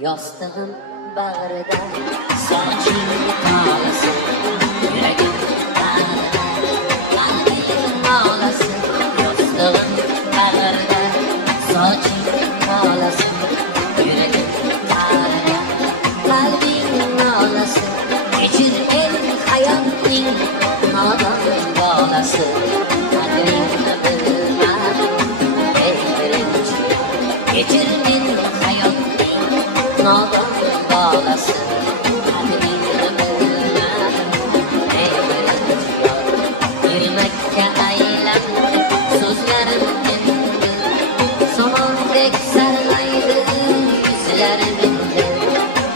Yostığım bağrıda saçım ağlasın, yüreğim bağrıda kalbim ağlasın. Yostığım bağrıda saçım ağlasın, yüreğim bağrıda kalbim ağlasın. Geçir el hayatın nadan bağlasın, kadrini bilmem ey birinci. Geçir el hayatın nadan bağlasın, kadrini bilmem ey birinci. Bir Mekke aylandı sözlerim indi, somondek sarlaydı yüzleriminde.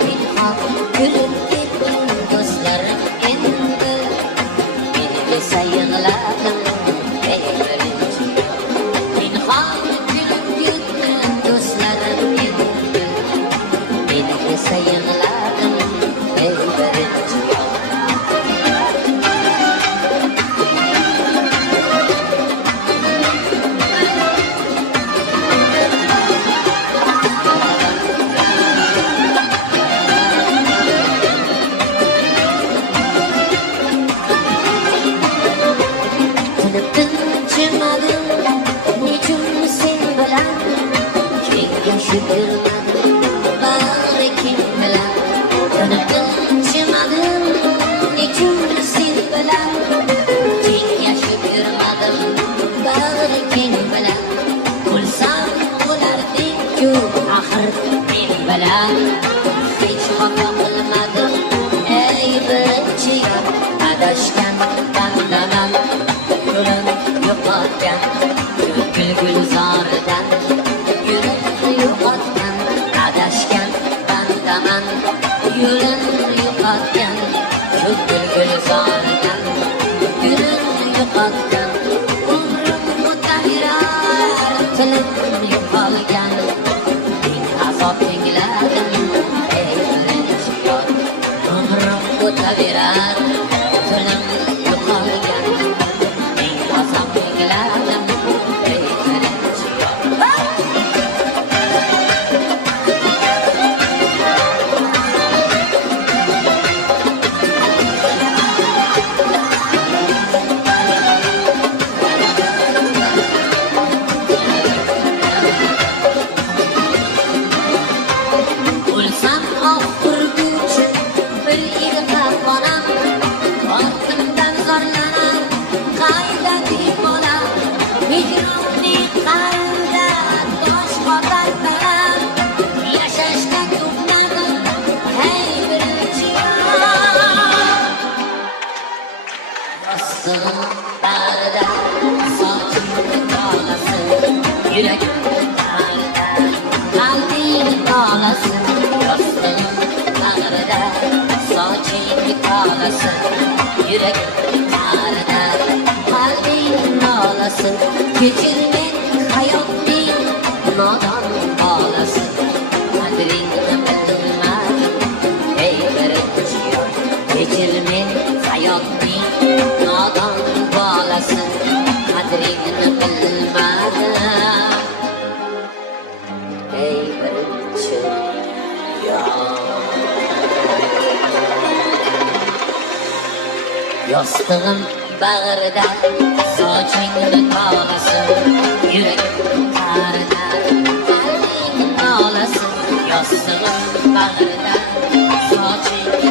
Pinhak gülüp gittim dostlarım indi, beni de sayıkladım ey birinci. Pinhak gülüp gittim dostlarım indi, beni de sayıkladım ey birinci. Tinchimadim nechun sen bilan kengashib yurmadim bari kim bilan. Tinchimadim nechun sen bilan kengashib yurmadim bari kim bilan. Bo'lsam bo'larding-ku axir men bilan. Hech xato qilmadim ey birinchi, adashgan bandaman yo'lim yo'qotgan ko'k gulzoridan. Yo'lim yo'qotgan adashgan bandaman yo'lim yo'qotgan ko'k gulzoridan. Yo'lim yo'qotgan umrim o'taverar, tilim yo'qolgan ming azob tingladim ey birinchi yor. Umrim o'taverar, tilim yo'qolgan ming azob tingladim ey birinchi yor. Bo'lsam oxirguchi bir yig'lab bolam, ortimdan zorlanar qayda deb bolam. Hijronli qalbda tosh qotar talam, yashashga ko'pnadim ey birinchi yor. Yostig'im bag'rida soching tolasin, yuragim bag'rida qalbing tolasin. Yostig'im bag'rida soching tolasin, yuragim bag'rida qalbing tolasin. Kechir men hayotning nodon bolasin, qadringni bilmadim ey birinchi yor. Kechir men hayotning nodon bolasin, qadringni bilmadim ey birinchi yor. Yostig'im bag'rida sochingni tolasin, yuragim bag'rida qalbing tolasin. Yostig'im bag'rida sochingni